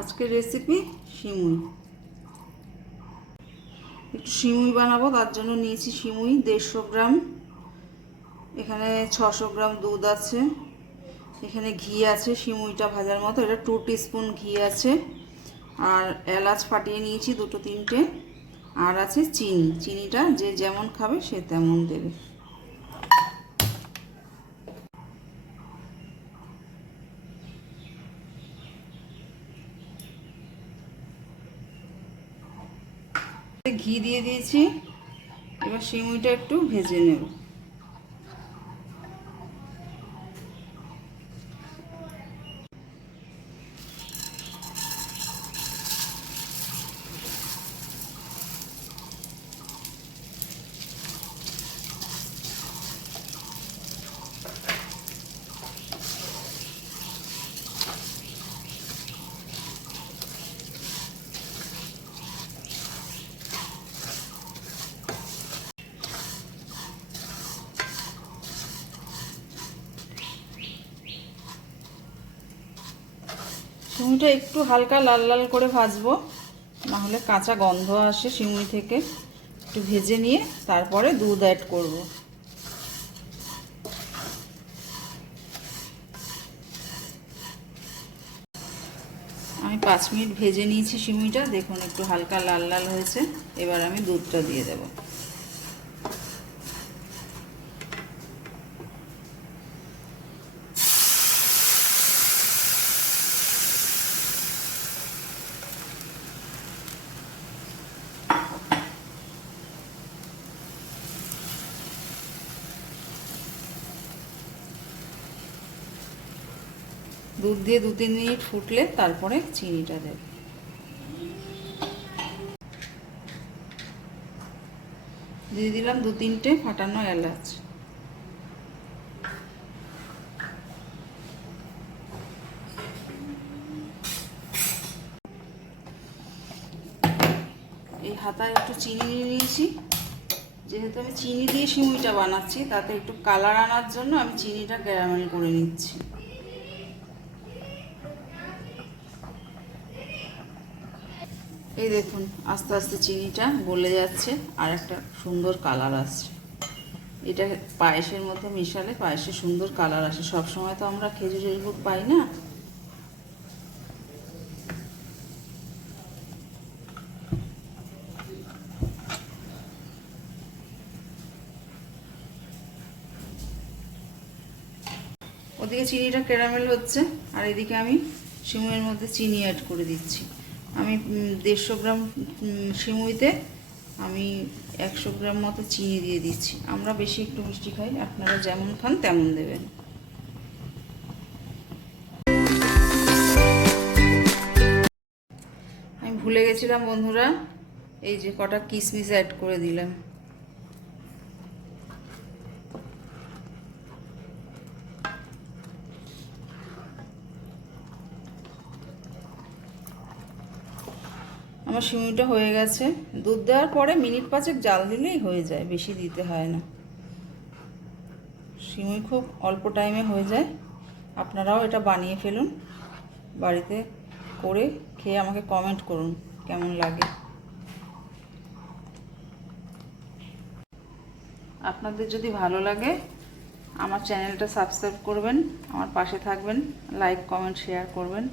আজকের রেসিপি সিমুই। একটু সিমুই বানাবো, তার জন্য নিয়েছি সিমুই 150 গ্রাম। এখানে 600 গ্রাম দুধ আছে, এখানে ঘি আছে সিমুইটা ভাজার মতো, এটা 2 টিস্পুন ঘি আছে, আর এলাচ ফাটিয়ে নিয়েছি 2-3টে, আর আছে চিনি। চিনিটা যে যেমন খাবে সে তেমন দেবে। ঘি দিয়ে দিয়েছি, এবার সিমুইটা একটু ভেজে নেব। সিমুইটা একটু হালকা লাল লাল করে ভাজবো, নাহলে কাঁচা গন্ধ আসে সিমুই থেকে। একটু ভেজে নিয়ে তারপরে দুধ অ্যাড করব। আমি 5 মিনিট ভেজে নিয়েছি সিমুইটা, দেখুন একটু হালকা লাল লাল হয়েছে। এবার আমি দুধটা দিয়ে দেব। দুধ দিয়ে 2-3 মিনিট ফুটলে তারপরে চিনিটা দেব। দিয়ে দিলাম 2-3টে ফাটানো এলাচ। এই হাতায় একটু চিনি নিয়ে নিয়েছি, যেহেতু আমি চিনি দিয়ে সিমুইটা বানাচ্ছি, তাতে একটু কালার আনার জন্য আমি চিনিটা ক্যারামেল করে নিচ্ছি। এই দেখুন আস্তে আস্তে চিনিটা গলে যাচ্ছে, আর একটা সুন্দর কালার আসছে। এটা পায়েসের মধ্যে মিশালে পায়েসে সুন্দর কালার আসে। সব সময় তো আমরা খেজুরের গুড় পাই না। ওদিকে চিনিটা ক্যারামেল হচ্ছে, আর এদিকে আমি সিমুইয়ের মধ্যে চিনি অ্যাড করে দিচ্ছি। আমি 150 গ্রাম সিমুইতে আমি 100 গ্রাম মতো চিনি দিয়ে দিচ্ছি। আমরা বেশি একটু মিষ্টি খাই, আপনারা যেমন খান তেমন দেবেন। আমি ভুলে গেছিলাম বন্ধুরা, এই যে কটা কিশমিশ অ্যাড করে দিলাম। আমার সিমুইটা হয়ে গেছে। দুধ দেওয়ার পরে মিনিট 5 জাল দিলেই হয়ে যায়, বেশি দিতে হয় না। সিমুই খুব অল্প টাইমে হয়ে যায়। আপনারাও এটা বানিয়ে ফেলুন, বাড়িতে করে খেয়ে আমাকে কমেন্ট করুন কেমন লাগে। আপনাদের যদি ভালো লাগে আমার চ্যানেলটা সাবস্ক্রাইব করবেন, আমার পাশে থাকবেন, লাইক কমেন্ট শেয়ার করবেন।